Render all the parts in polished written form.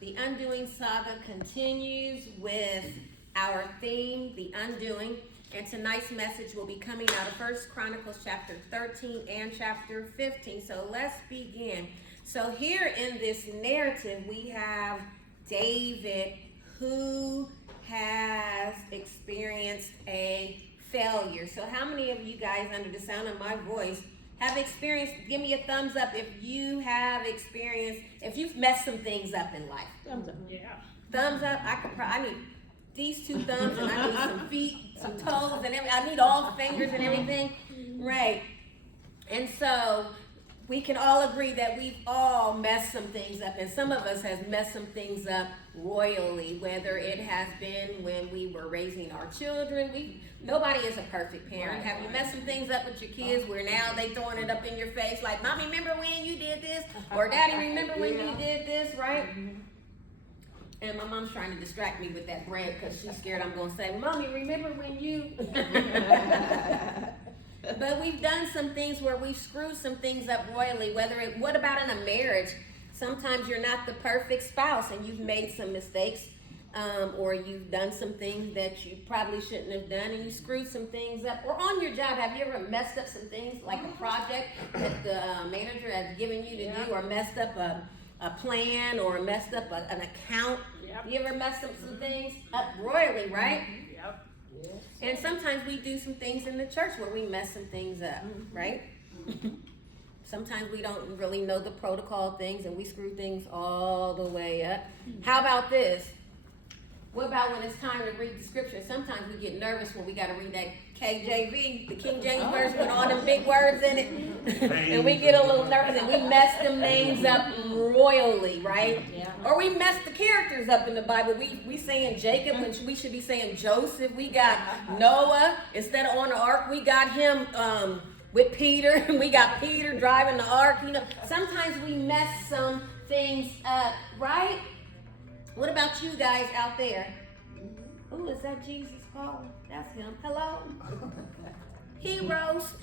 The Undoing Saga continues with our theme, The Undoing. And tonight's message will be coming out of 1 Chronicles chapter 13 and chapter 15. So let's begin. So here in this narrative, we have David, who has experienced a failure. So how many of you guys, under the sound of my voice, have experienced, give me a thumbs up if you have experienced, if you've messed some things up in life. Thumbs up. Yeah. Thumbs up. I need these 2 thumbs, and I need some feet, some toes, and everything. I need all fingers and everything. Right. And so we can all agree that we've all messed some things up, and some of us has messed some things up royally, whether it has been when we were raising our children. Nobody is a perfect parent. Have you messed some things up with your kids where now they throwing it up in your face like, Mommy, remember when you did this? Or Daddy, remember when you did this, right? And my mom's trying to distract me with that bread because she's scared I'm going to say, Mommy, remember when you... But we've done some things where we've screwed some things up royally. What about in a marriage? Sometimes you're not the perfect spouse and you've made some mistakes, or you've done some things that you probably shouldn't have done, and you screwed some things up. Or on your job, have you ever messed up some things, like a project that the manager has given you to do, or messed up a plan, or messed up an account? Yep. You ever messed up some things up royally, right? Yep. Yes. And sometimes we do some things in the church where we mess some things up, right? Sometimes we don't really know the protocol things and we screw things all the way up. How about this? What about when it's time to read the scripture? Sometimes we get nervous when we got to read that KJV, the King James Version with all them big words in it. And we get a little nervous and we mess them names up royally, right? Yeah. Or we mess the characters up in the Bible. We saying Jacob when we should be saying Joseph. We got Noah. Instead of on the ark, we got him with Peter. We got Peter driving the ark. You know, sometimes we mess some things up, right? What about you guys out there? Ooh, is that Jesus calling? That's him. Hello? Heroes.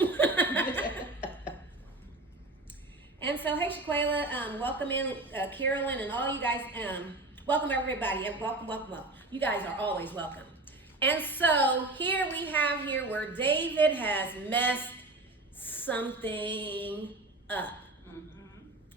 And so, hey, Shaquela, welcome in, Carolyn, and all you guys. Welcome, everybody. Welcome. You guys are always welcome. And so, here we have where David has messed something up.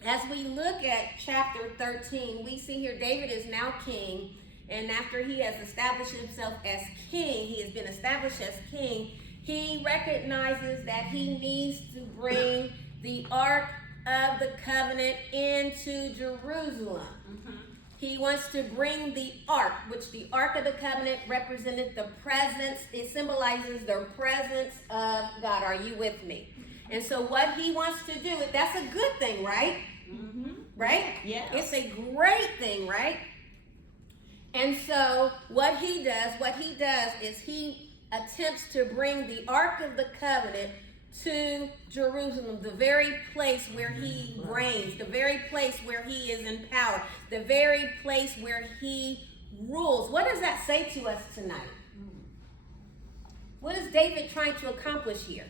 As we look at chapter 13, we see here David is now king, and after he has established himself as king, he has been established as king, he recognizes that he needs to bring the Ark of the Covenant into Jerusalem. He wants to bring the Ark, which the Ark of the Covenant represented the presence. It symbolizes the presence of God. Are you with me? And so what he wants to do, that's a good thing, right? Right? Yeah. It's a great thing, right? And so what he does is he attempts to bring the Ark of the Covenant to Jerusalem, the very place where he reigns, the very place where he is in power, the very place where he rules. What does that say to us tonight? What is David trying to accomplish here?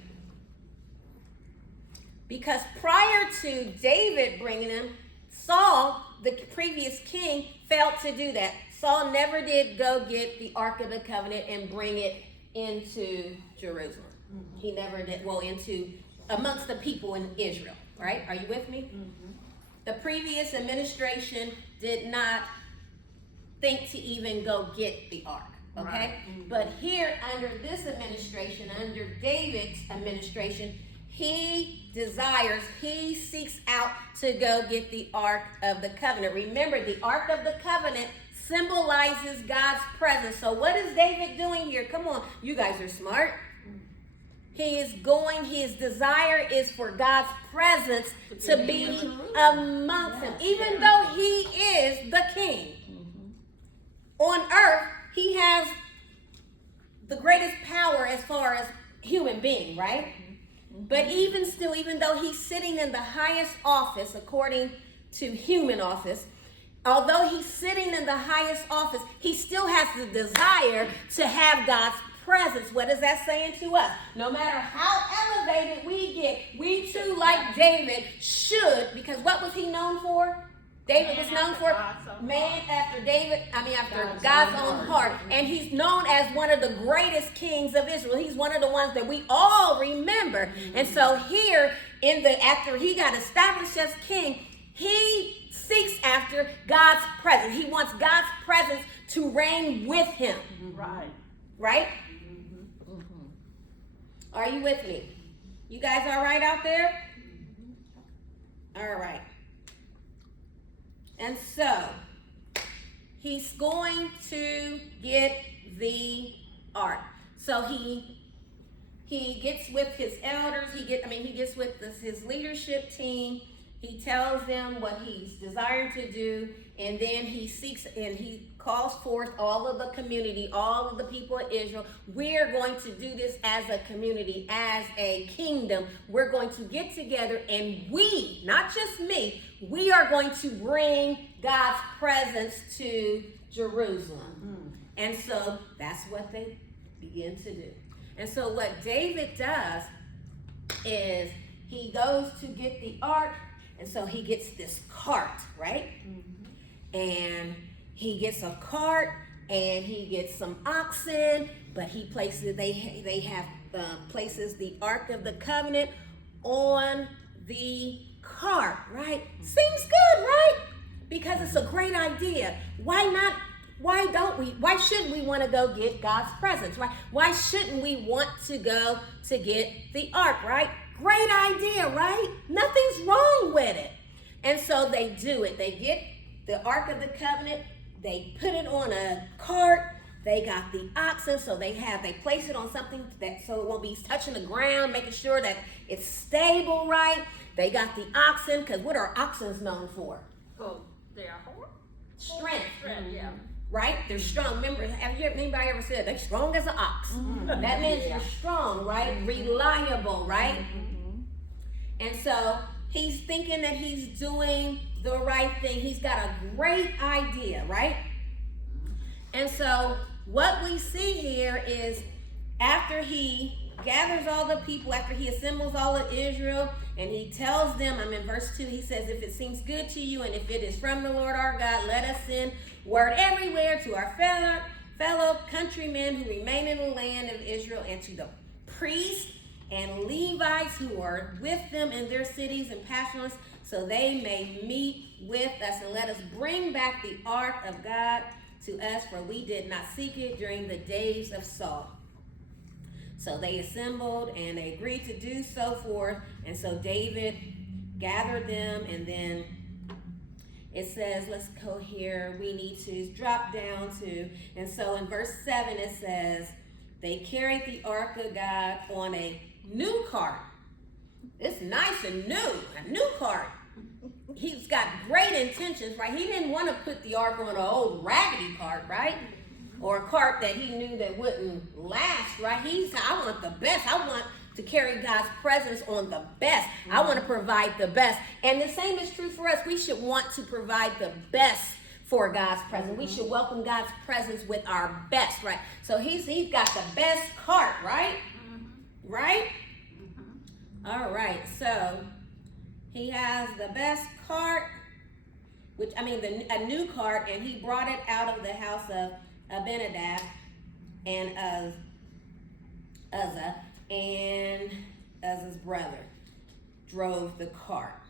Because prior to David bringing him, Saul, the previous king, failed to do that. Saul never did go get the Ark of the Covenant and bring it into Jerusalem. He never did, into amongst the people in Israel, right? Are you with me? The previous administration did not think to even go get the Ark, okay? Right. But here, under this administration, under David's administration, he seeks out to go get the Ark of the Covenant. Remember, the Ark of the Covenant symbolizes God's presence. So what is David doing here? Come on, you guys are smart. His desire is for God's presence to be amongst him. Even though he is the king. On earth, he has the greatest power as far as human being, right? But even still, even though he's sitting in the highest office, according to human office, although he's sitting in the highest office, he still has the desire to have God's presence. What is that saying to us? No matter how elevated we get, we too, like David, should, because what was he known for? David was known for after God's own heart. And he's known as one of the greatest kings of Israel. He's one of the ones that we all remember. Mm-hmm. And so here, after he got established as king, he seeks after God's presence. He wants God's presence to reign with him. Right. Right? Mm-hmm. Mm-hmm. Are you with me? You guys all right out there? All right. And so, he's going to get the ark. So he gets with his elders. He gets with his leadership team. He tells them what he's desiring to do, and then he seeks and he calls forth all of the community, all of the people of Israel. We're going to do this as a community, as a kingdom. We're going to get together, and we, not just me, we are going to bring God's presence to Jerusalem. And so that's what they begin to do. And so what David does is he goes to get the ark, and so he gets this cart, right? Mm-hmm. And he gets a cart, and he gets some oxen, but he places places the Ark of the Covenant on the cart, right? Seems good, right? Because it's a great idea. Why not? Why shouldn't we want to go get God's presence, right? Why shouldn't we want to go to get the ark, right? Great idea, right? Nothing's wrong with it. And so they do it. They get the Ark of the Covenant. They put it on a cart. They got the oxen, so they place it on something so it won't be touching the ground, making sure that it's stable, right? They got the oxen, because what are oxen known for? Oh, they are horse? Strength. Yeah. Right? They're strong. Remember, anybody ever said they're strong as an ox? Mm-hmm. That means you're strong, right? Mm-hmm. Reliable, right? Mm-hmm. And so he's thinking that he's doing the right thing. He's got a great idea, right? And so what we see here is after he gathers all the people, after he assembles all of Israel, and he tells them, I'm in verse 2, he says, if it seems good to you and if it is from the Lord our God, let us send word everywhere to our fellow countrymen who remain in the land of Israel, and to the priests and Levites who are with them in their cities and pastoralists, so they may meet with us, and let us bring back the ark of God to us, for we did not seek it during the days of Saul. So they assembled and they agreed to do so forth. And so David gathered them, and then it says, let's go here. We need to drop down to, and so in verse 7 it says, they carried the ark of God on a new cart. It's nice and new, a new cart. He's got great intentions, right? He didn't want to put the ark on an old raggedy cart, right? Or a cart that he knew that wouldn't last, right? He said, I want the best. I want to carry God's presence on the best. I want to provide the best. And the same is true for us. We should want to provide the best for God's presence. We should welcome God's presence with our best, right? So he's got the best cart, right? Right? All right. So he has the best cart, a new cart, and he brought it out of the house of Abinadab and Uzzah, and Uzzah's brother drove the cart.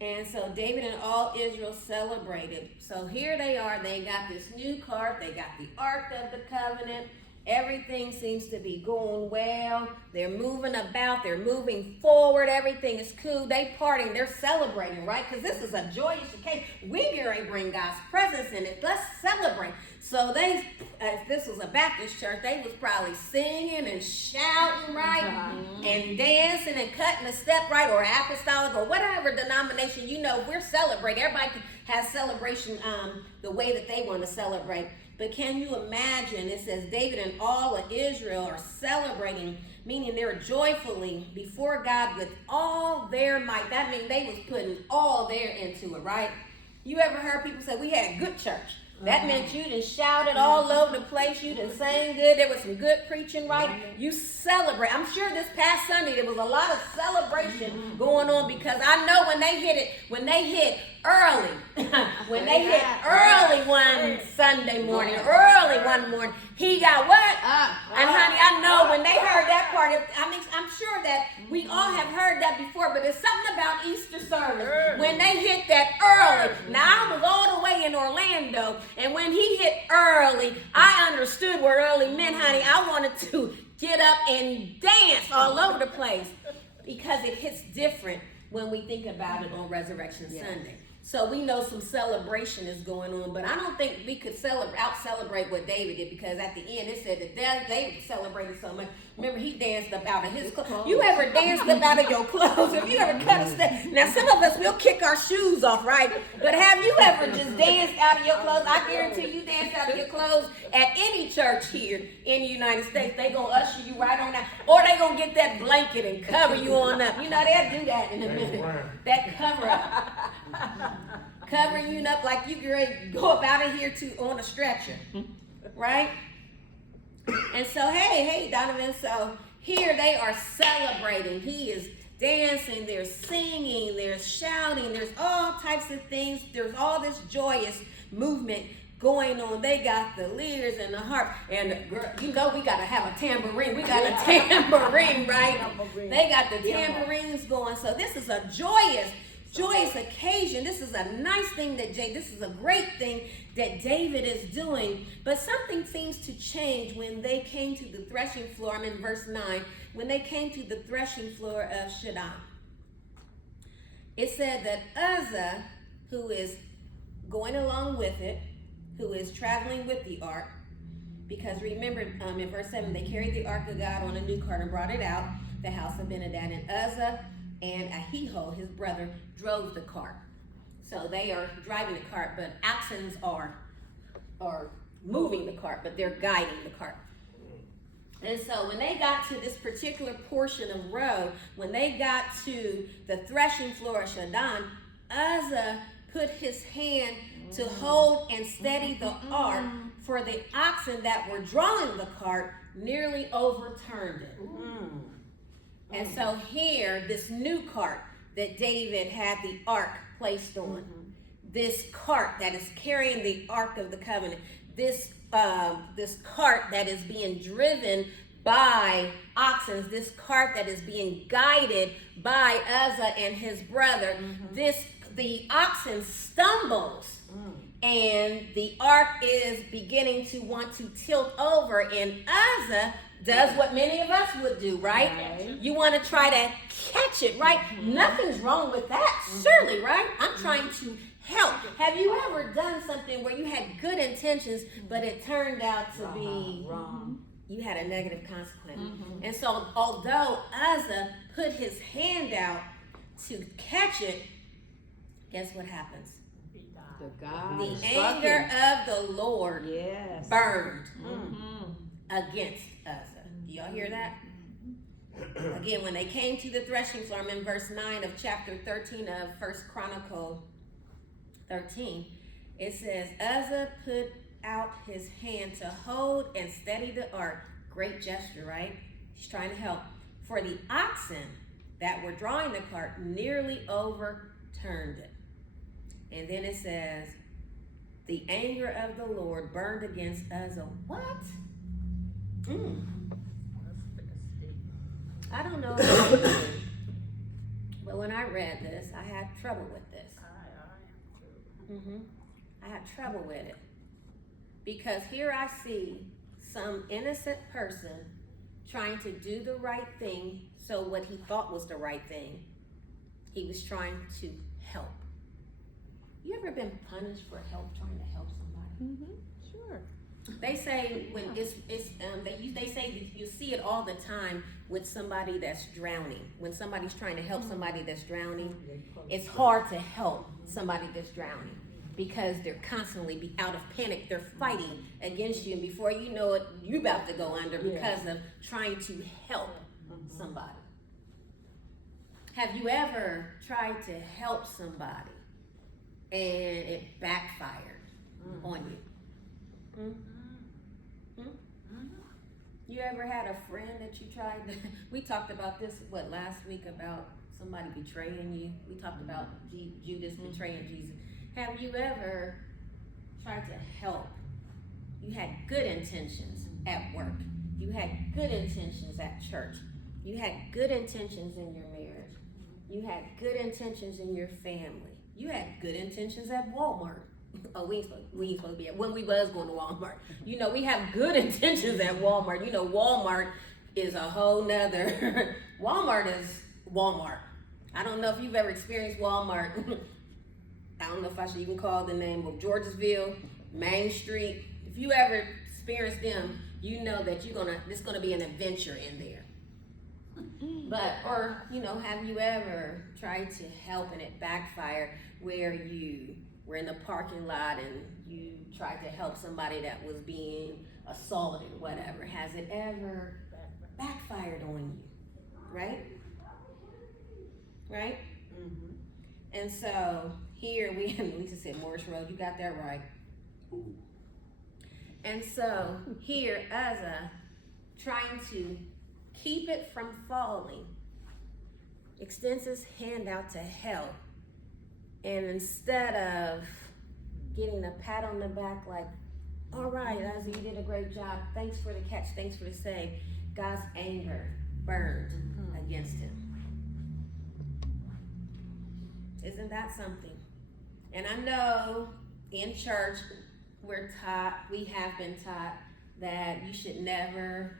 And so David and all Israel celebrated. So here they are. They got this new cart. They got the Ark of the Covenant. Everything seems to be going well. They're moving about. They're moving forward. Everything is cool. They partying. They're celebrating, right? Because this is a joyous occasion. We get to bring God's presence in it. Let's celebrate. So if this was a Baptist church, they was probably singing and shouting, right? Mm-hmm. And dancing and cutting a step, right? Or apostolic or whatever denomination, we're celebrating. Everybody has celebration the way that they want to celebrate. But can you imagine, it says David and all of Israel are celebrating, meaning they're joyfully before God with all their might. That means they was putting all their into it, right? You ever heard people say, we had a good church? That meant you done shouted all over the place. You done sang good. There was some good preaching, right? You celebrate. I'm sure this past Sunday there was a lot of celebration going on because I know when they hit early, one Sunday morning, early one morning, he got what? And honey, I know when they heard that part, I'm sure that we all have heard that before, but it's something about Easter service. When they hit that early. Now, I was all the way in Orlando, and when he hit early, I understood what early meant, honey. I wanted to get up and dance all over the place because it hits different when we think about it on Resurrection Sunday. So we know some celebration is going on, but I don't think we could out-celebrate what David did, because at the end it said that David celebrated so much. Remember, he danced up out of his clothes. You ever danced up out of your clothes? Have you ever cut a step? Now, some of us will kick our shoes off, right? But have you ever just danced out of your clothes? I guarantee you danced out of your clothes at any church here in the United States. They gonna usher you right on out, or they gonna get that blanket and cover you on up. You know, they'll do that in a minute. That cover up. Covering you up like you can ready to go up out of here on a stretcher, right? And so, hey, Donovan, so here they are celebrating. He is dancing, they're singing, they're shouting, there's all types of things. There's all this joyous movement going on. They got the lyres and the harp, and girl, you know we got to have a tambourine. We got a tambourine, right? They got the tambourines going. So this is a joyous occasion. This is a nice thing this is a great thing that David is doing. But something seems to change when they came to the threshing floor. I'm in verse 9. When they came to the threshing floor of Shaddai, it said that Uzzah, who is going along with it, who is traveling with the ark, because remember in verse 7, they carried the ark of God on a new cart and brought it out the house of Abinadab, and Uzzah and Ahio, his brother, drove the cart. So they are driving the cart, but oxen are moving the cart, but they're guiding the cart. And so when they got to this particular portion of road, when they got to the threshing floor of Shaddai, Uzzah put his hand to hold and steady the ark, for the oxen that were drawing the cart nearly overturned it. And so here, this new cart that David had the ark placed on, this cart that is carrying the ark of the covenant, this cart that is being driven by oxen, this cart that is being guided by Uzzah and his brother, the oxen stumbles, and the ark is beginning to want to tilt over, and Uzzah does what many of us would do, right? You want to try to catch it, right? Nothing's wrong with that, surely, right? I'm trying to help. Have you ever done something where you had good intentions, but it turned out to be wrong? You had a negative consequence. And so, although Uzzah put his hand out to catch it, guess what happens? The anger of the Lord burned against Uzzah. Do y'all hear that? Again, when they came to the threshing floor, I'm in verse 9 of chapter 13 of 1 Chronicle 13. It says, Uzzah put out his hand to hold and steady the ark. Great gesture, right? He's trying to help. For the oxen that were drawing the cart nearly overturned it. And then it says, the anger of the Lord burned against Uzzah. What? I don't know. But when I read this, I had trouble with this. I had trouble with it. Because here I see some innocent person trying to do the right thing, so what he thought was the right thing, he was trying to help. You ever been punished for trying to help somebody? Sure. They say when they say you see it all the time with somebody that's drowning. When somebody's trying to help somebody that's drowning, it's hard to help somebody that's drowning because they're constantly out of panic. They're fighting against you, and before you know it, you're about to go under because of trying to help somebody. Have you ever tried to help somebody and it backfired on you? You ever had a friend that you tried to, we talked about this, last week about somebody betraying you? We talked about Judas betraying Jesus. Have you ever tried to help? You had good intentions at work. You had good intentions at church. You had good intentions in your marriage. You had good intentions in your family. You had good intentions at Walmart. Oh, we ain't supposed to be at, when we was going to Walmart. You know, we have good intentions at Walmart. You know, Walmart is a whole nother, Walmart is Walmart. I don't know if you've ever experienced Walmart. I don't know if I should even call the name of Georgesville, Main Street. If you ever experience them, you know that it's gonna be an adventure in there. Or, you know, have you ever tried to help and it backfired where you were in the parking lot and you tried to help somebody that was being assaulted or whatever? Has it ever backfired on you? Right? Right? Mm-hmm. And so here Lisa said Morris Road, you got that right. And so here Uzzah, trying to keep it from falling, extends his hand out to help. And instead of getting a pat on the back like, all right, Uzzah, you did a great job. Thanks for the catch. Thanks for the save. God's anger burned against him. Isn't that something? And I know in church we have been taught that you should never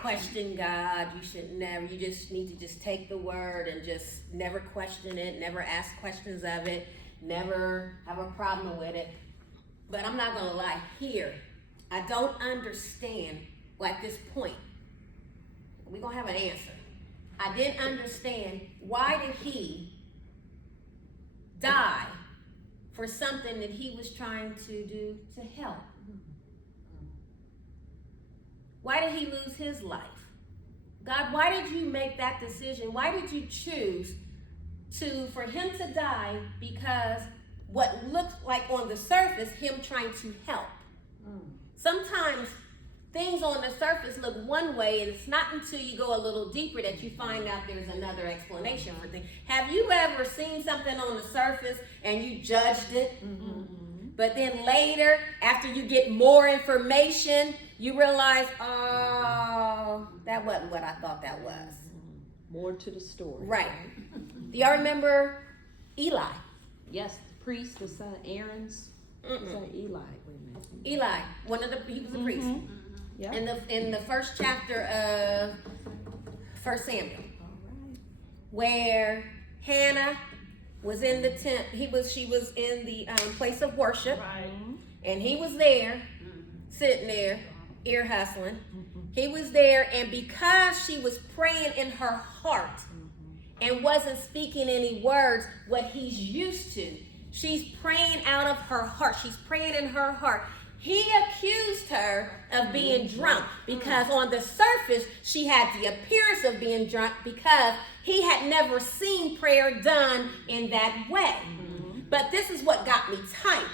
question God. You just need to just take the word and just never question it, never ask questions of it, never have a problem with it. But I'm not gonna lie, here, I don't understand at this point. We're gonna have an answer. I didn't understand, why did he die for something that he was trying to do to help? Why did he lose his life? God, why did you make that decision? Why did you choose for him to die because what looked like on the surface, him trying to help? Sometimes things on the surface look one way, and it's not until you go a little deeper that you find out there's another explanation for things. Have you ever seen something on the surface and you judged it? But then later, after you get more information, you realize, oh, that wasn't what I thought that was. More to the story. Right. Do y'all remember Eli? Yes, the priest, the son of Aaron's son Eli. Wait a minute. Eli, he was a priest. Yeah. In the first chapter of 1 Samuel, where Hannah was in the tent, she was in the place of worship, and he was there, sitting there, ear hustling. He was there, and because she was praying in her heart and wasn't speaking any words, what he's used to, she's praying out of her heart. She's praying in her heart. He accused her of being drunk because on the surface, she had the appearance of being drunk because he had never seen prayer done in that way. But this is what got me tight.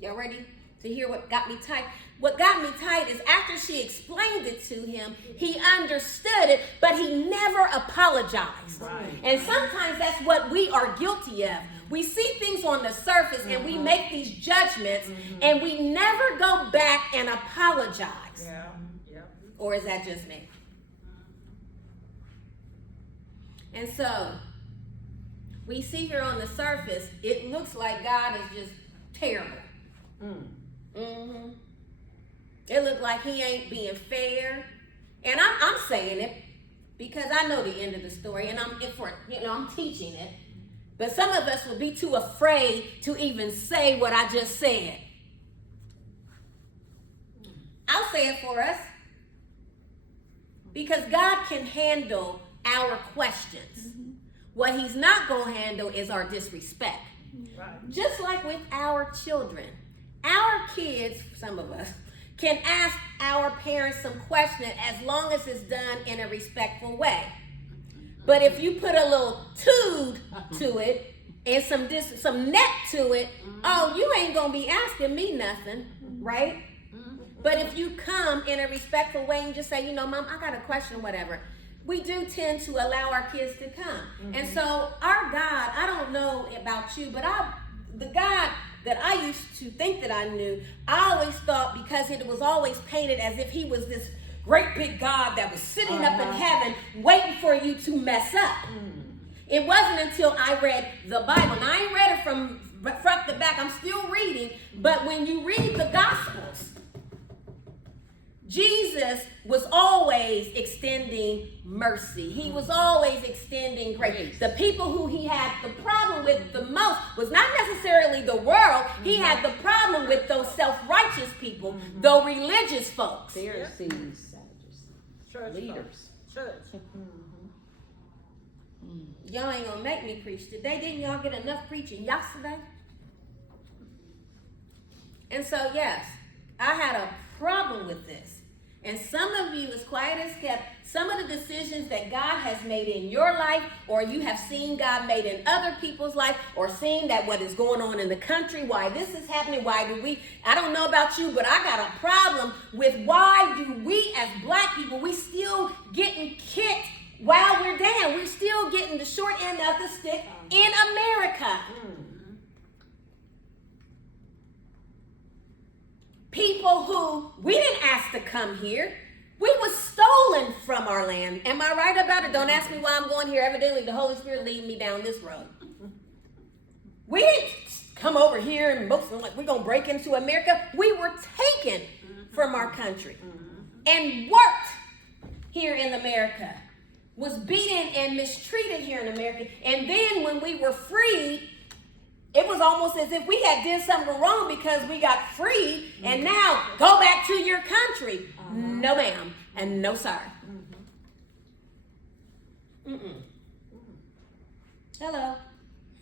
Y'all ready to hear what got me tight? What got me tight is after she explained it to him, he understood it, but he never apologized. And sometimes that's what we are guilty of. We see things on the surface and we make these judgments and we never go back and apologize. Or is that just me? And so we see here on the surface, it looks like God is just terrible. It looked like he ain't being fair. And I'm saying it because I know the end of the story and I'm teaching it. But some of us will be too afraid to even say what I just said. I'll say it for us. Because God can handle our questions. What he's not going to handle is our disrespect. Just like with our children. Our kids, some of us, can ask our parents some questions as long as it's done in a respectful way. But if you put a little tood to it and some neck to it, oh, you ain't gonna be asking me nothing. right? But if you come in a respectful way and just say, Mom, I got a question, whatever, we do tend to allow our kids to come. And so our God, I don't know about you, but the God that I used to think that I knew, I always thought, because it was always painted as if he was this great big God that was sitting up in heaven waiting for you to mess up. It wasn't until I read the Bible. Now, I ain't read it from front to back. I'm still reading. But when you read the Gospels, Jesus was always extending mercy. He was always extending grace. The people who he had the problem with the most was not necessarily the world. He had the problem with those self-righteous people, the religious folks. Pharisees, Sadducees, leaders. Church. Y'all ain't gonna make me preach today. Didn't y'all get enough preaching yesterday? And so, yes, I had a problem with this. And some of you, as quiet as kept, some of the decisions that God has made in your life, or you have seen God made in other people's life, or seen that what is going on in the country, why this is happening, I don't know about you, but I got a problem with why do we as black people, we still getting kicked while we're down. We're still getting the short end of the stick in America. People who we didn't ask to come here. We was stolen from our land. Am I right about it? Don't ask me why I'm going here. Evidently, the Holy Spirit leading me down this road. We didn't come over here and like we're going to break into America. We were taken from our country and worked here in America. Was beaten and mistreated here in America. And then when we were freed, it was almost as if we had did something wrong because we got freed, and now go back to your country. No, ma'am, and no, sir. Hello,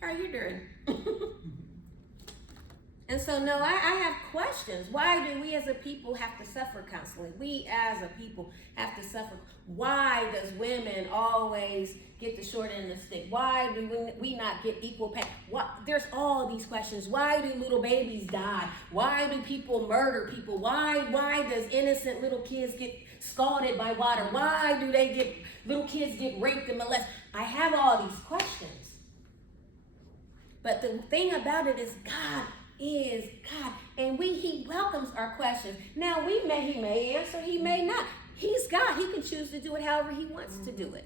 how are you doing? And so, no, I have questions. Why do we as a people have to suffer constantly? We as a people have to suffer. Why does women always get the short end of the stick? Why do we not get equal pay? There's all these questions. Why do little babies die? Why do people murder people? Why does innocent little kids get scalded by water? Why do little kids get raped and molested? I have all these questions. But the thing about it is God is God, and he welcomes our questions. Now he may answer, he may not. He's God. He can choose to do it however he wants to do it.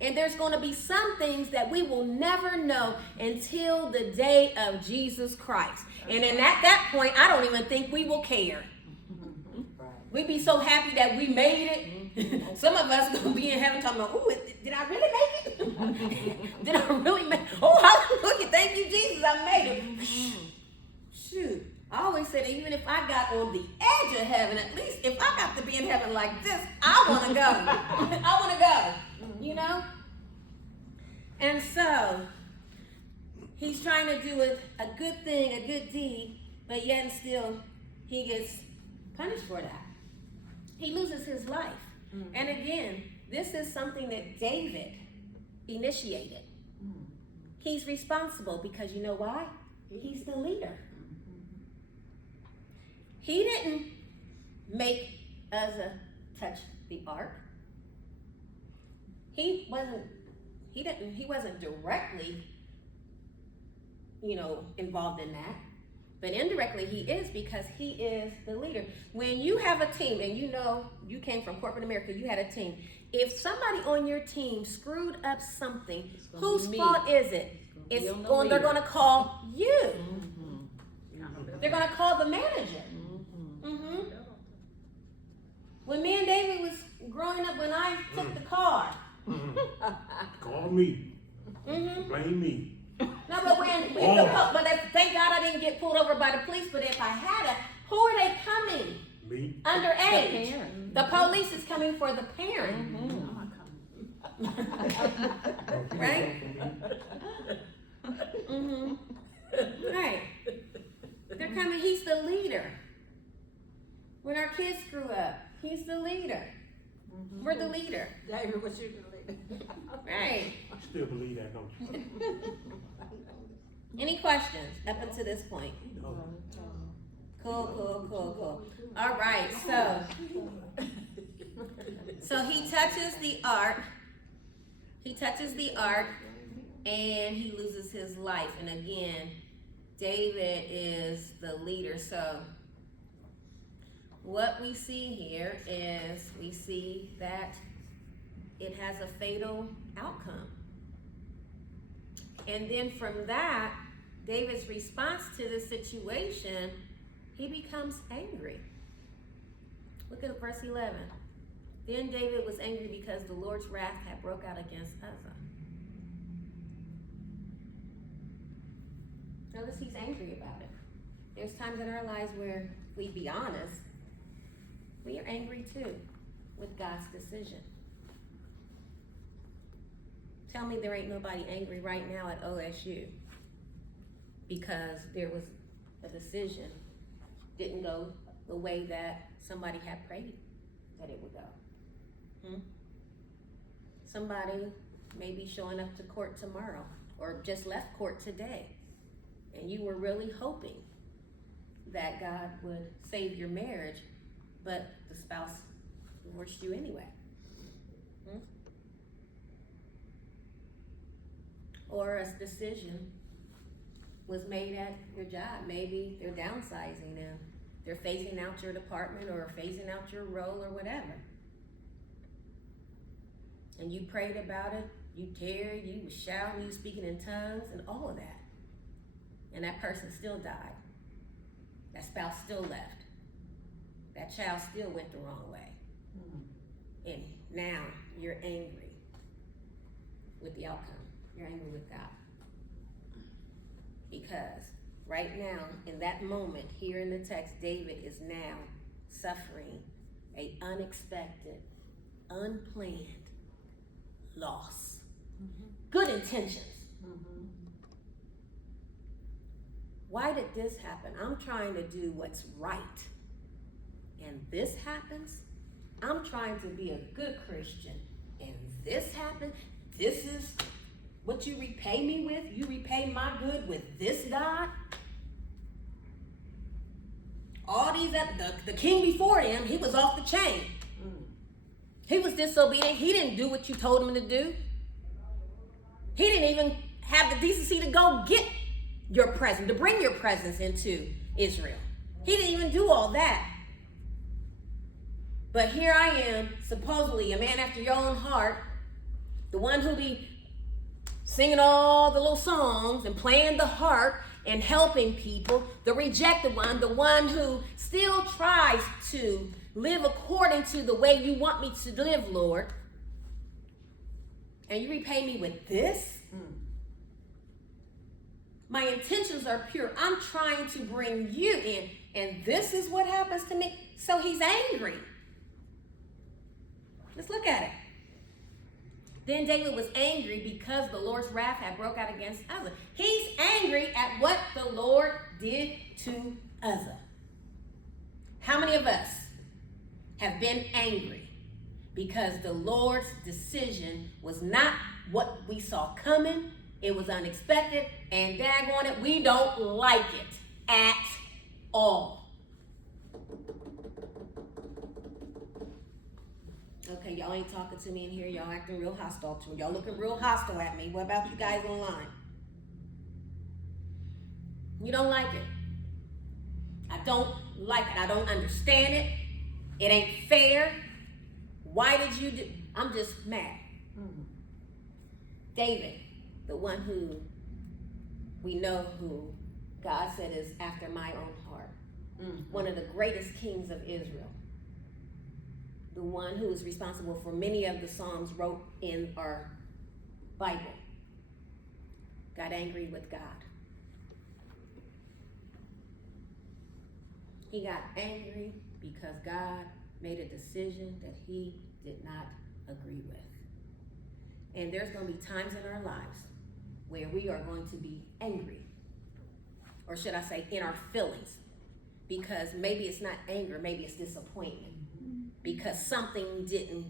And there's going to be some things that we will never know until the day of Jesus Christ. And then at that point, I don't even think we will care. We'd be so happy that we made it. Some of us going to be in heaven talking about, oh, did I really make it? Did I really make it? Oh, hallelujah. Thank you, Jesus. I made it. Shoot. I always say that even if I got on the edge of heaven, at least if I got to be in heaven like this, I want to go. I want to go, you know? And so, he's trying to do a good thing, a good deed, but yet and still, he gets punished for that. He loses his life. And again, this is something that David initiated. He's responsible because you know why? He's the leader. He didn't make Uzzah touch the ark. He wasn't directly, involved in that. But indirectly he is because he is the leader. When you have a team, and you came from corporate America, you had a team. If somebody on your team screwed up something, whose fault is it? They're going to call you. They're going to call the manager. When me and David was growing up, when I took the car. Call me. Blame me. No, but thank God I didn't get pulled over by the police. But if I had who are they coming? Me. Underage. The police is coming for the parent. Right? Right. They're coming. He's the leader. When our kids grew up, he's the leader. We're the leader. David, what you the leader? Right. I still believe that, don't you? Any questions up until this point? No. Cool. All right, so he touches the ark. And he loses his life. And again, David is the leader. So what we see here is we see that it has a fatal outcome. And then from that, David's response to the situation, he becomes angry. Look at verse 11. Then David was angry because the Lord's wrath had broke out against Uzzah. Notice he's angry about it. There's times in our lives where, if we be honest, we are angry too with God's decision. Tell me there ain't nobody angry right now at OSU because there was a decision didn't go the way that somebody had prayed that it would go. Somebody may be showing up to court tomorrow or just left court today, and you were really hoping that God would save your marriage, but the spouse divorced you anyway. Or a decision was made at your job. Maybe they're downsizing now. They're phasing out your department or phasing out your role or whatever. And you prayed about it, you tarried, you was shouting, you was speaking in tongues and all of that. And that person still died. That spouse still left. That child still went the wrong way. And now you're angry with the outcome. You're angry with God. Because right now, in that moment, here in the text, David is now suffering an unexpected, unplanned loss. Good intentions. Why did this happen? I'm trying to do what's right. And this happens? I'm trying to be a good Christian. And this happened? This is what you repay me with? You repay my good with this God? All these, the king before him, he was off the chain. He was disobedient. He didn't do what you told him to do. He didn't even have the decency to go get your presence, to bring your presence into Israel. He didn't even do all that. But here I am, supposedly a man after your own heart, the one who be singing all the little songs and playing the harp and helping people, the rejected one, the one who still tries to live according to the way you want me to live, Lord. And you repay me with this? My intentions are pure. I'm trying to bring you in, and this is what happens to me. So he's angry. Let's look at it. Then David was angry because the Lord's wrath had broke out against Uzzah. He's angry at what the Lord did to Uzzah. How many of us have been angry because the Lord's decision was not what we saw coming? It was unexpected, and daggone it, we don't like it at all. Okay, y'all ain't talking to me in here. Y'all acting real hostile to me. Y'all looking real hostile at me. What about you guys online? You don't like it. I don't like it. I don't understand it. It ain't fair. Why did you do? I'm just mad. David, the one who we know who God said is after my own heart. One of the greatest kings of Israel. The one who is responsible for many of the Psalms wrote in our Bible, got angry with God. He got angry because God made a decision that he did not agree with. And there's going to be times in our lives where we are going to be angry, or should I say in our feelings, because maybe it's not anger, maybe it's disappointment. Because something didn't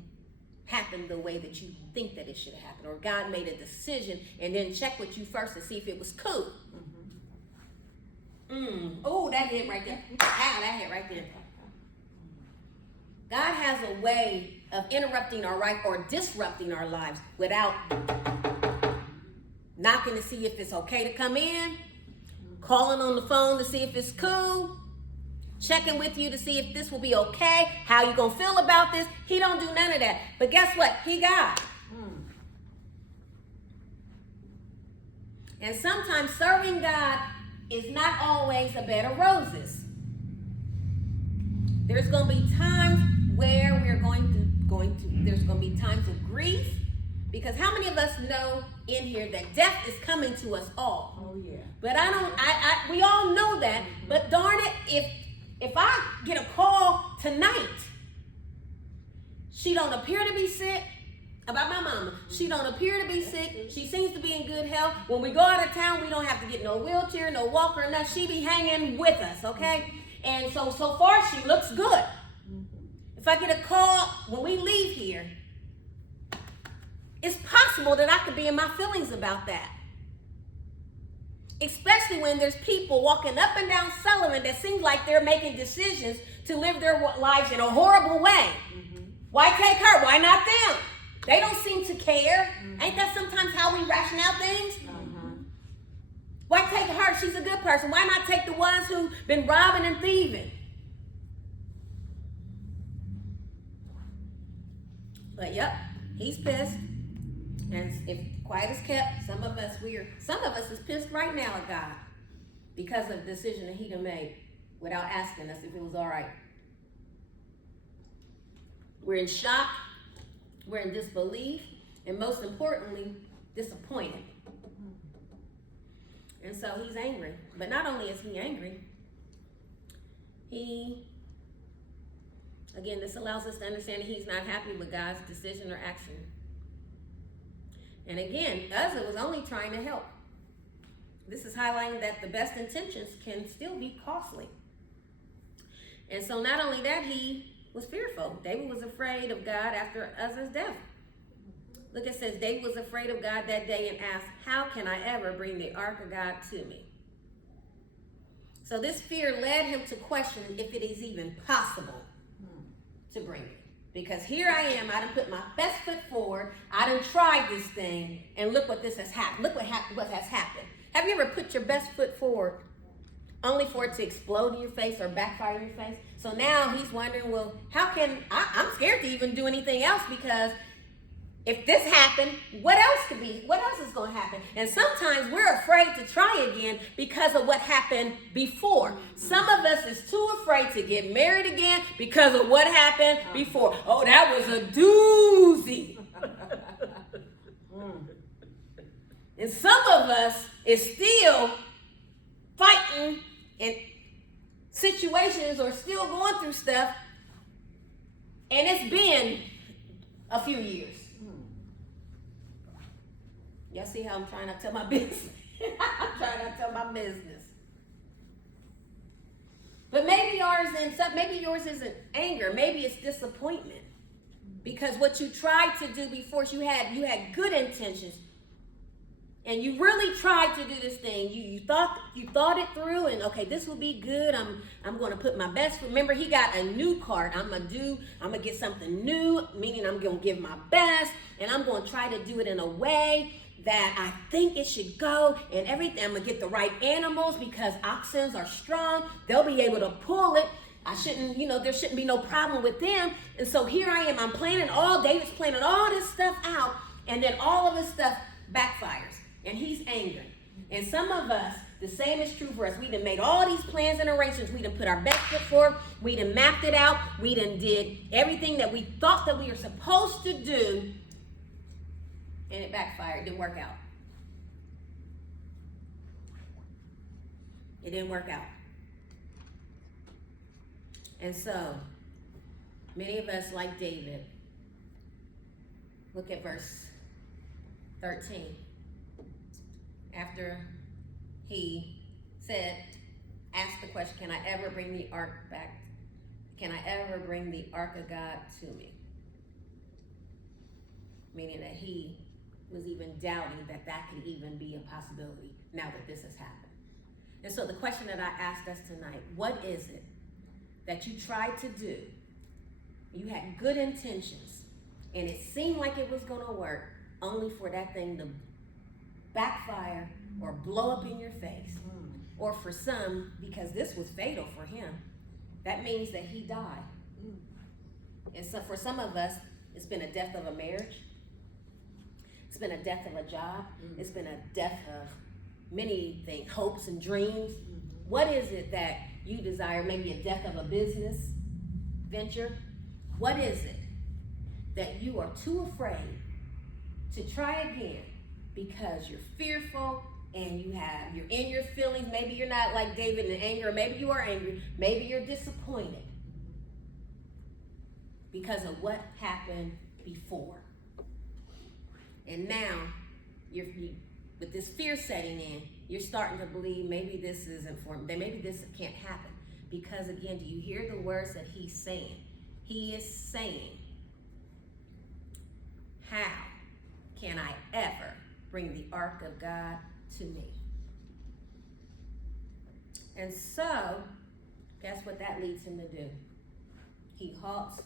happen the way that you think that it should happen, or God made a decision and then check with you first to see if it was cool. Oh, that hit right there. Ow, that hit right there. God has a way of interrupting our life or disrupting our lives without knocking to see if it's okay to come in, calling on the phone to see if it's cool, checking with you to see if this will be okay, how you gonna feel about this. He don't do none of that. But guess what? He God. And sometimes serving God is not always a bed of roses. There's going to be times where we're there's going to be times of grief, because how many of us know in here that death is coming to us all? Oh yeah. But we all know that, but darn it, if I get a call tonight, she don't appear to be sick. About my mama, she don't appear to be sick. She seems to be in good health. When we go out of town, we don't have to get no wheelchair, no walker, or nothing. She be hanging with us, okay? And so far, she looks good. If I get a call when we leave here, it's possible that I could be in my feelings about that. Especially when there's people walking up and down Sullivan that seems like they're making decisions to live their lives in a horrible way. Why take her? Why not them? They don't seem to care. Ain't that sometimes how we ration out things? Why take her? She's a good person. Why not take the ones who've been robbing and thieving? But yep, he's pissed. And if quiet is kept, some of us is pissed right now at God because of the decision that he done made without asking us if it was all right. We're in shock. We're in disbelief, and most importantly, disappointed. And so he's angry. But not only is he angry, again, this allows us to understand that he's not happy with God's decision or action. And again, Uzzah was only trying to help. This is highlighting that the best intentions can still be costly. And so not only that, he was fearful. David was afraid of God after Uzzah's death. Look, it says, David was afraid of God that day and asked, how can I ever bring the ark of God to me? So this fear led him to question if it is even possible to bring it. Because here I am, I done put my best foot forward, I done tried this thing, and look what this has happened. Look what has happened. Have you ever put your best foot forward only for it to explode in your face or backfire in your face? So now he's wondering, well, I'm scared to even do anything else, because if this happened, what else is going to happen? And sometimes we're afraid to try again because of what happened before. Some of us is too afraid to get married again because of what happened before. Oh, that was a doozy. And some of us is still fighting in situations or still going through stuff, and it's been a few years. Y'all see how I'm trying not to tell my business? I'm trying not to tell my business. But maybe yours isn't anger. Maybe it's disappointment. Because what you tried to do before, you had good intentions. And you really tried to do this thing. You thought it through, and okay, this will be good. I'm going to put my best. Remember, he got a new card. I'm gonna get something new, meaning I'm gonna give my best, and I'm gonna try to do it in a way that I think it should go, and everything. I'm gonna get the right animals because oxens are strong. They'll be able to pull it. There shouldn't be no problem with them. And so here I am. David's planning all this stuff out, and then all of his stuff backfires. And he's angry. And some of us, the same is true for us. We done made all these plans and arrangements. We done put our best foot forward. We done mapped it out. We done did everything that we thought that we were supposed to do. And it backfired. It didn't work out. It didn't work out. And so, many of us, like David, look at verse 13. After he asked the question, can I ever bring the ark back? Can I ever bring the ark of God to me? Meaning that he was even doubting that could even be a possibility now that this has happened. And so the question that I asked us tonight, what is it that you tried to do? You had good intentions, and it seemed like it was going to work, only for that thing to backfire or blow up in your face. Or for some, because this was fatal for him, that means that he died. And so for some of us, it's been a death of a marriage. It's been a death of a job. It's been a death of many things, hopes and dreams. What is it that you desire? Maybe a death of a business venture. What is it that you are too afraid to try again because you're fearful and you're in your feelings? Maybe you're not like David in anger. Maybe you are angry. Maybe you're disappointed because of what happened before. And now with this fear setting in, you're starting to believe maybe this isn't for me. Maybe this can't happen. Because again, do you hear the words that he's saying? He is saying, how can I ever bring the ark of God to me? And so, guess what that leads him to do? He halts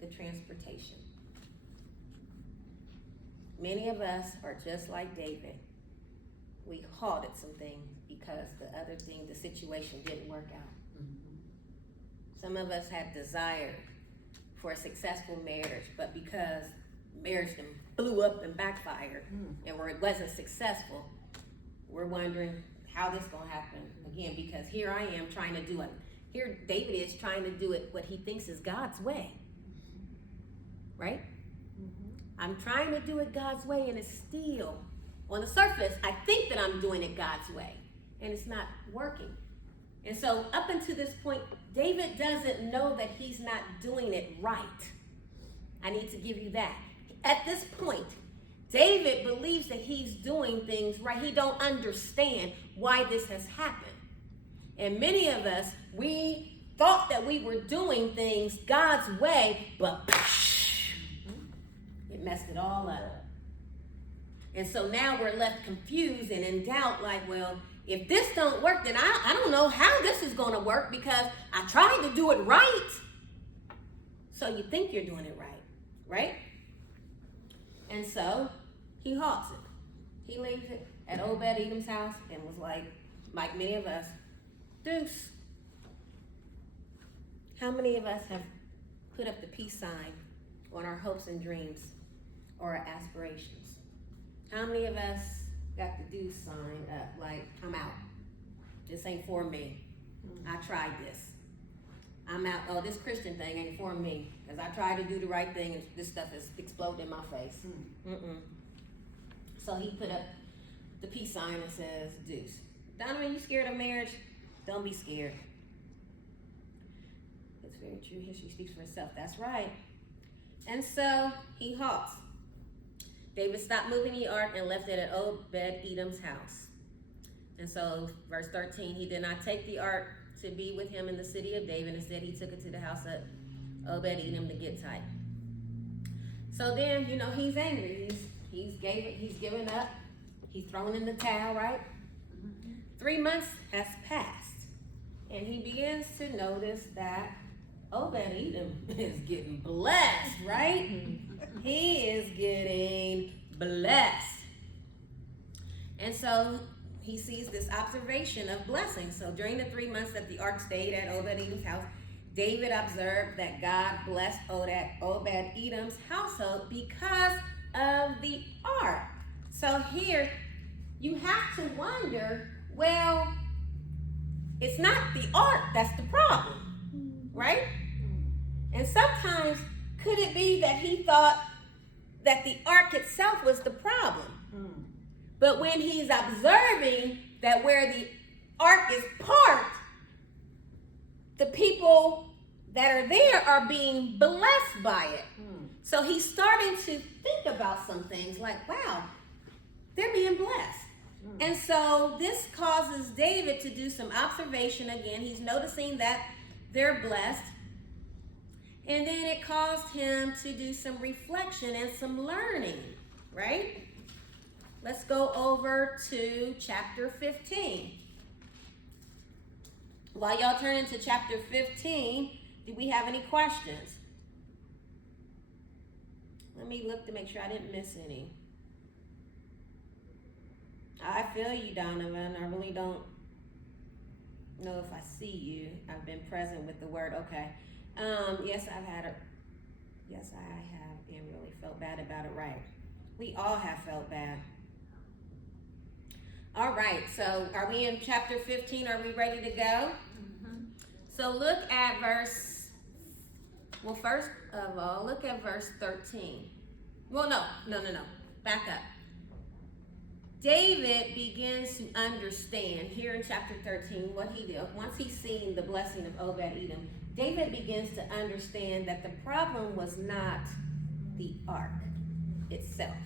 the transportation. Many of us are just like David. We halted some things because the situation didn't work out. Some of us had desired for a successful marriage, but because marriage blew up and backfired, and where it wasn't successful, we're wondering how this gonna happen again, because here I am trying to do it. Here David is trying to do it what he thinks is God's way, right? I'm trying to do it God's way, and it's still, on the surface, I think that I'm doing it God's way, and it's not working. And so up until this point, David doesn't know that he's not doing it right. I need to give you that. At this point, David believes that he's doing things right. He don't understand why this has happened. And many of us, we thought that we were doing things God's way, but it messed it all up. And so now we're left confused and in doubt, like, well, if this don't work, then I don't know how this is going to work, because I tried to do it right. So you think you're doing it right, right? And so he halts it. He leaves it at Obed-Edom's house and was like many of us, deuce. How many of us have put up the peace sign on our hopes and dreams or our aspirations? How many of us got the deuce sign up, like, I'm out. This ain't for me. I tried this. I'm out. Oh, this Christian thing ain't for me, because I tried to do the right thing and this stuff is exploding in my face. So he put up the peace sign and says, deuce. Donovan, you scared of marriage? Don't be scared. It's very true. History speaks for itself. That's right. And so he halts. David stopped moving the ark and left it at Obed-Edom's house. And so, verse 13, he did not take the ark to be with him in the city of David. Instead, he took it to the house of Obed-Edom to get tight. So then, he's angry. He's given up. He's thrown in the towel, right? 3 months has passed. And he begins to notice that Obed-Edom is getting blessed, right? He is getting blessed. And so he sees this observation of blessing. So during the 3 months that the ark stayed at Obed-Edom's house, David observed that God blessed Obed-Edom's household because of the ark. So here you have to wonder, well, it's not the ark that's the problem, right? And sometimes, could it be that he thought that the ark itself was the problem? But when he's observing that where the ark is parked, the people that are there are being blessed by it. So he's starting to think about some things like, wow, they're being blessed. And so this causes David to do some observation again. He's noticing that they're blessed. And then it caused him to do some reflection and some learning, right? Let's go over to chapter 15. While y'all turn into chapter 15, do we have any questions? Let me look to make sure I didn't miss any. I feel you, Donovan. I really don't know if I see you. I've been present with the word. Okay. Yes, I have, and really felt bad about it. Right. We all have felt bad. All right. So, are we in chapter 15? Are we ready to go? So, look at verse. Well, first of all, look at verse 13. Well, no. Back up. David begins to understand here in chapter 13 what he did. Once he's seen the blessing of Obed-Edom, David begins to understand that the problem was not the ark itself.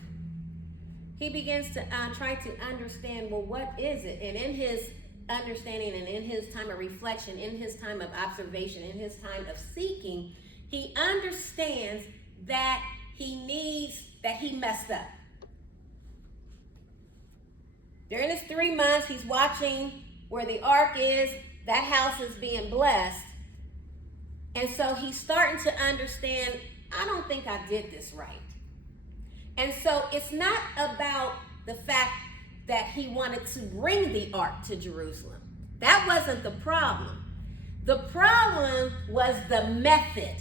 He begins to try to understand, well, what is it? And in his understanding and in his time of reflection, in his time of observation, in his time of seeking, he understands that he messed up. During his 3 months, he's watching where the ark is. That house is being blessed. And so he's starting to understand, I don't think I did this right. And so it's not about the fact that he wanted to bring the ark to Jerusalem. That wasn't the problem. The problem was the method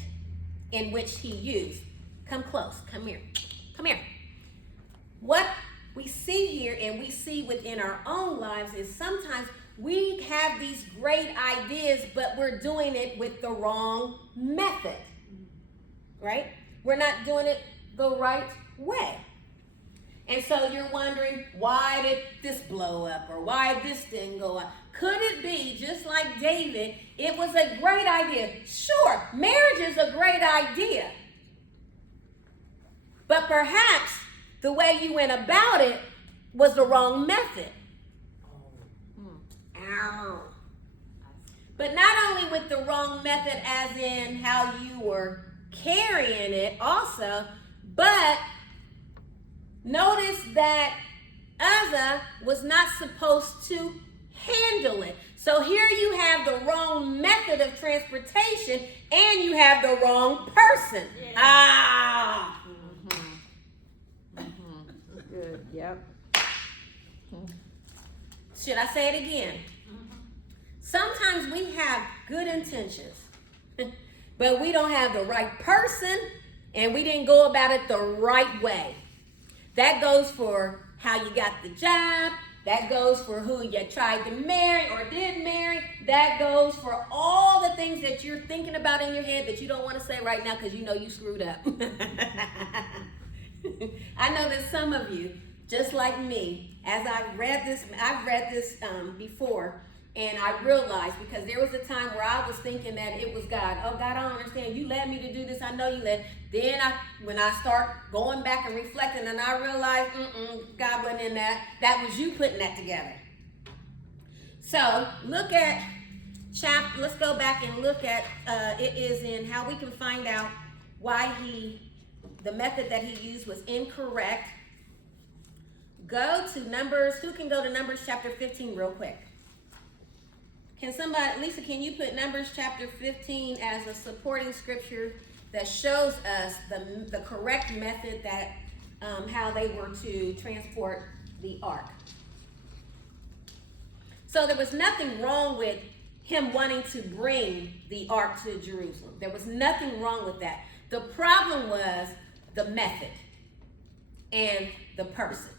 in which he used. Come close. Come here. What we see here and we see within our own lives is sometimes we have these great ideas, but we're doing it with the wrong method, right? We're not doing it the right way. And so you're wondering, why did this blow up or why this didn't go up? Could it be, just like David, it was a great idea? Sure, marriage is a great idea. But perhaps the way you went about it was the wrong method. Ow. But not only with the wrong method as in how you were carrying it also, but notice that Uzzah was not supposed to handle it. So here you have the wrong method of transportation and you have the wrong person. Yeah. Good. Yep. Should I say it again? Sometimes we have good intentions, but we don't have the right person and we didn't go about it the right way. That goes for how you got the job. That goes for who you tried to marry or did marry. That goes for all the things that you're thinking about in your head that you don't want to say right now because you know you screwed up. I know that some of you, just like me, as I've read this before, and I realized, because there was a time where I was thinking that it was God. Oh, God, I don't understand. You led me to do this. I know you led. Then when I start going back and reflecting, and I realized, God wasn't in that. That was you putting that together. So look at let's go back and look at, it is in how we can find out why the method that he used was incorrect. Go to Numbers. Who can go to Numbers chapter 15 real quick? Can somebody, Lisa, can you put Numbers chapter 15 as a supporting scripture that shows us the correct method that how they were to transport the ark? So there was nothing wrong with him wanting to bring the ark to Jerusalem. There was nothing wrong with that. The problem was the method and the person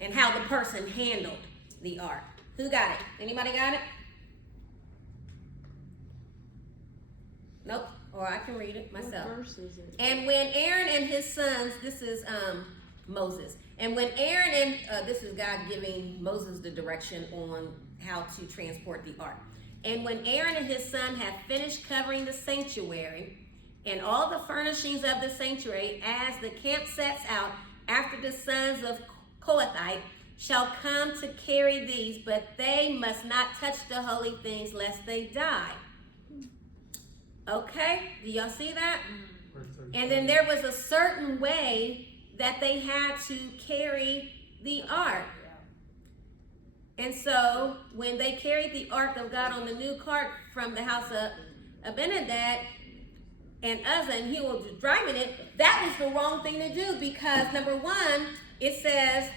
and how the person handled the ark. Who got it? Anybody got it? Nope. Or I can read it myself. What verse is it? And when Aaron and his sons, this is Moses. And when Aaron and, this is God giving Moses the direction on how to transport the ark. And when Aaron and his son had finished covering the sanctuary and all the furnishings of the sanctuary, as the camp sets out, after the sons of Kohathite shall come to carry these, but they must not touch the holy things lest they die. Okay, do y'all see that? And then there was a certain way that they had to carry the ark. And so when they carried the ark of God on the new cart from the house of Abinadab and Uzzah, and he was driving it, that was the wrong thing to do, because number one, it says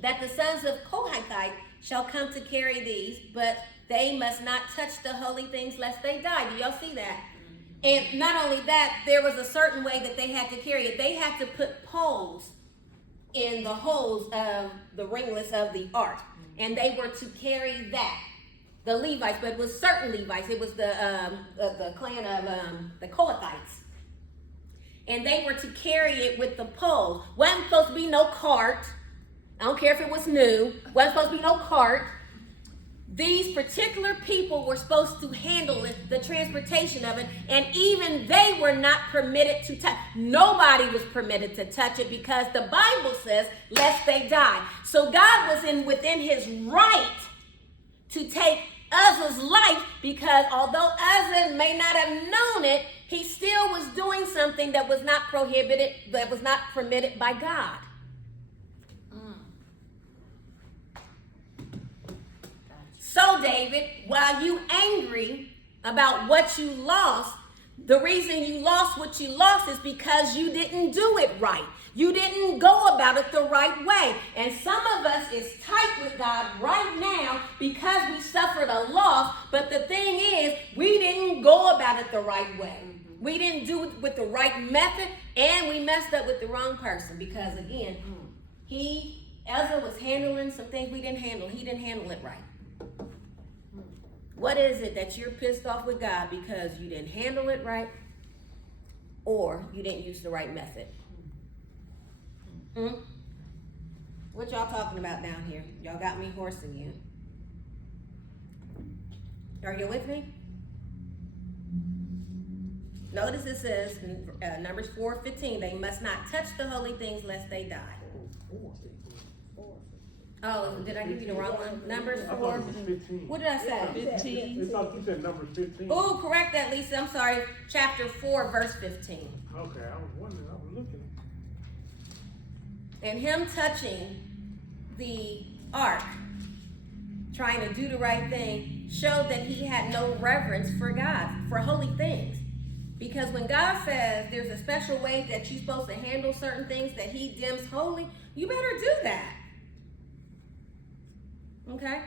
that the sons of Kohathite shall come to carry these, but they must not touch the holy things lest they die. Do y'all see that? And not only that, there was a certain way that they had to carry it. They had to put poles in the holes of the ringlets of the ark, and they were to carry that. The Levites, but it was certain Levites. It was the clan of the Kohathites, and they were to carry it with the poles. Wasn't supposed to be no cart. I don't care if it was new. Wasn't supposed to be no cart. These particular people were supposed to handle it, the transportation of it, and even they were not permitted to touch. Nobody was permitted to touch it, because the Bible says, lest they die. So God was within his right to take Uzzah's life, because although Uzzah may not have known it, he still was doing something that was not prohibited, that was not permitted by God. So, David, while you angry about what you lost, the reason you lost what you lost is because you didn't do it right. You didn't go about it the right way. And some of us is tight with God right now because we suffered a loss. But the thing is, we didn't go about it the right way. We didn't do it with the right method, and we messed up with the wrong person, because again, Uzzah was handling some things we didn't handle. He didn't handle it right. What is it that you're pissed off with God because you didn't handle it right, or you didn't use the right method? What y'all talking about down here? Y'all got me horsing you. Are you with me? Notice it says in Numbers 4:15, they must not touch the holy things lest they die. Oh, did I give you the wrong one? Numbers 4. What did I say? 15. It's like you said Numbers 15. Oh, correct that, Lisa. I'm sorry. Chapter 4, verse 15. Okay, I was wondering. I was looking. And him touching the ark, trying to do the right thing, showed that he had no reverence for God, for holy things. Because when God says there's a special way that you're supposed to handle certain things that he deems holy, you better do that. Okay?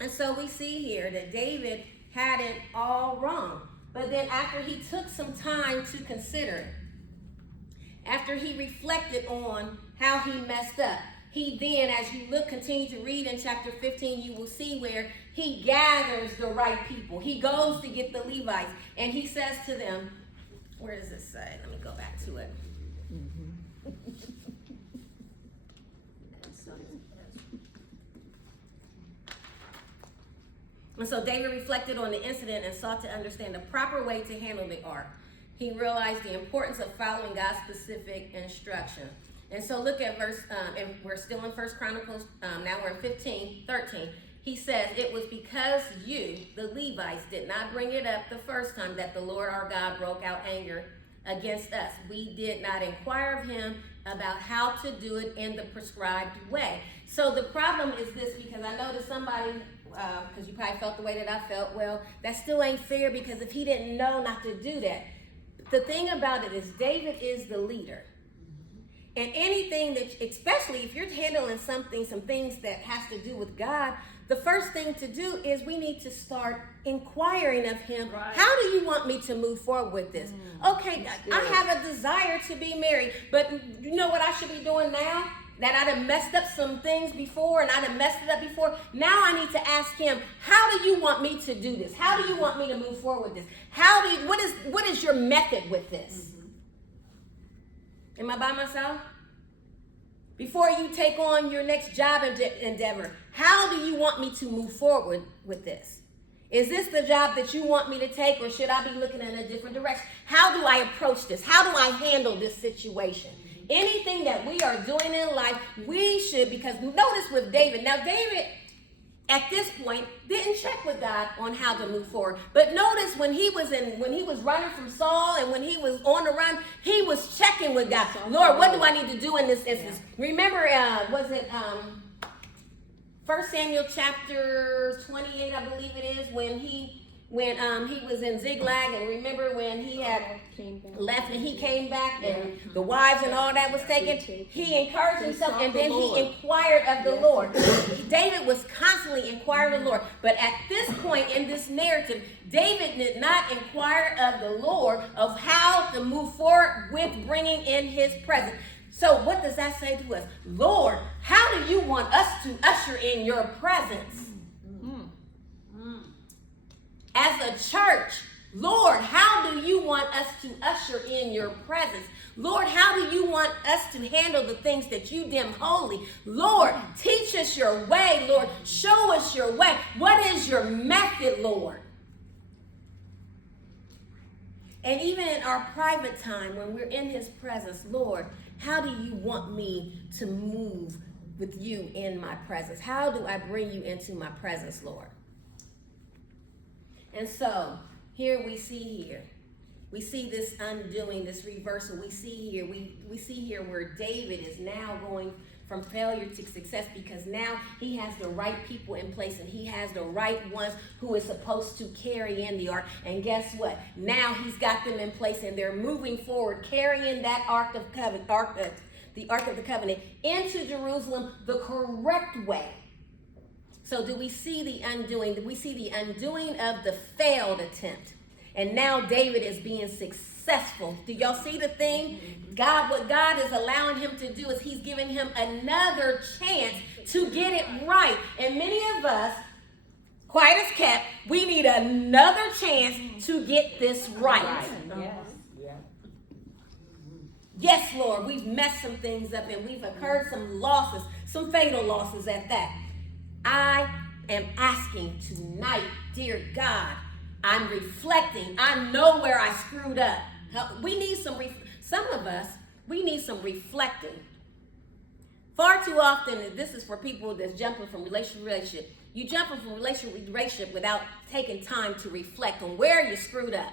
And so we see here that David had it all wrong. But then after he took some time to consider it, after he reflected on how he messed up, he then, as you continue to read in chapter 15, you will see where he gathers the right people. He goes to get the Levites, and he says to them, where does it say? Let me go back to it. And so David reflected on the incident and sought to understand the proper way to handle the ark. He realized the importance of following God's specific instruction. And so look at verse, and we're still in 1 Chronicles, now we're in 15:13. He says, it was because you, the Levites, did not bring it up the first time that the Lord our God broke out anger against us. We did not inquire of him about how to do it in the prescribed way. So the problem is this, because I noticed somebody, because you probably felt the way that I felt, well, that still ain't fair, because if he didn't know not to do that. The thing about it is David is the leader. And anything that, especially if you're handling some things that has to do with God, the first thing to do is we need to start inquiring of him. Right. How do you want me to move forward with this? Okay, I have a desire to be married, but you know what I should be doing now? That I done messed up some things before, and I done messed it up before. Now I need to ask him, how do you want me to do this? How do you want me to move forward with this? What is your method with this? Am I by myself? Before you take on your next job endeavor, how do you want me to move forward with this? Is this the job that you want me to take, or should I be looking in a different direction? How do I approach this? How do I handle this situation? Anything that we are doing in life, we should, because notice with David, now David at this point didn't check with God on how to move forward. But notice when he was running from Saul and when he was on the run, he was checking with God. Lord, what do I need to do in this instance? Remember, 1 Samuel chapter 28, I believe it is, when he was in Ziklag, and remember when he had Came back. left and he came back and the wives and all that was taken, he encouraged himself and then he inquired of the Lord. David was constantly inquiring of the Lord, but at this point in this narrative, David did not inquire of the Lord of how to move forward with bringing in his presence. So what does that say to us? Lord, how do you want us to usher in your presence? As a church, Lord, how do you want us to usher in your presence? Lord, how do you want us to handle the things that you deem holy? Lord, teach us your way, Lord. Show us your way. What is your method, Lord? And even in our private time, when we're in his presence, Lord, how do you want me to move with you in my presence? How do I bring you into my presence, Lord? And so, here we see this undoing, this reversal. We see here where David is now going from failure to success because now he has the right people in place and he has the right ones who is supposed to carry in the ark. And guess what? Now he's got them in place and they're moving forward, carrying that the Ark of the Covenant into Jerusalem the correct way. So do we see the undoing? Do we see the undoing of the failed attempt? And now David is being successful. Do y'all see the thing? What God is allowing him to do is he's giving him another chance to get it right. And many of us, quiet as kept, we need another chance to get this right. Yes. Yes, Lord, we've messed some things up and we've incurred some losses, some fatal losses at that. I am asking tonight, dear God, I'm reflecting. I know where I screwed up. We need some of us, we need some reflecting. Far too often, and this is for people that's jumping from relationship to relationship, you jumping from relationship to relationship without taking time to reflect on where you screwed up.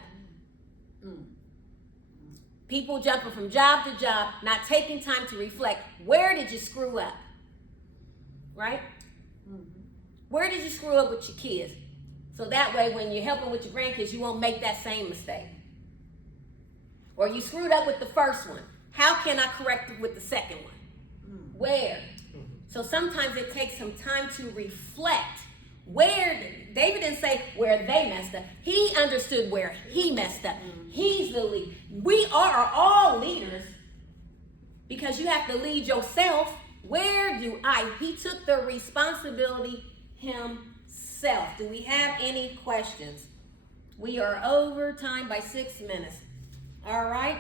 People jumping from job to job, not taking time to reflect, where did you screw up? Right? Where did you screw up with your kids? So that way when you're helping with your grandkids, you won't make that same mistake. Or you screwed up with the first one. How can I correct it with the second one? Where? So sometimes it takes some time to reflect. Where? David didn't say where they messed up. He understood where he messed up. He's the lead. We are all leaders because you have to lead yourself. Where do I? He took the responsibility himself. Do we have any questions? We are over time by 6 minutes. All right.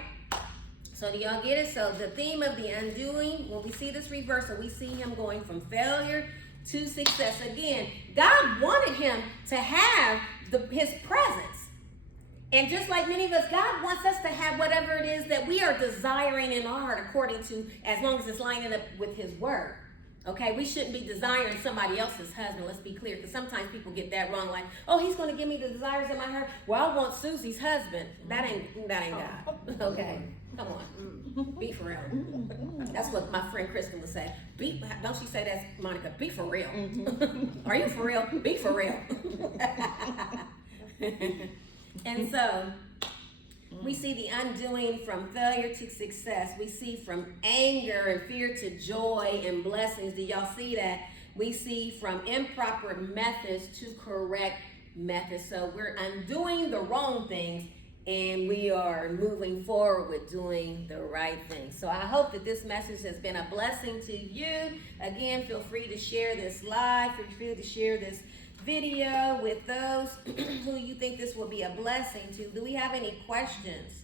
So do y'all get it? So the theme of the undoing, when we see this reversal, we see him going from failure to success. Again, God wanted him to have his presence. And just like many of us, God wants us to have whatever it is that we are desiring in our heart according to, as long as it's lining up with his word. Okay, we shouldn't be desiring somebody else's husband. Let's be clear, because sometimes people get that wrong. Like, oh, he's going to give me the desires in my heart. Well, I want Susie's husband. That ain't God. Okay, come on, be for real. That's what my friend Kristen would say. Don't she say that's Monica? Be for real. Are you for real? Be for real. And so we see the undoing from failure to success. We see from anger and fear to joy and blessings. Do y'all see that? We see from improper methods to correct methods. So we're undoing the wrong things and we are moving forward with doing the right thing. So I hope that this message has been a blessing to you. Again, feel free to share this live. Feel free to share this video with those who you think this will be a blessing to. Do we have any questions?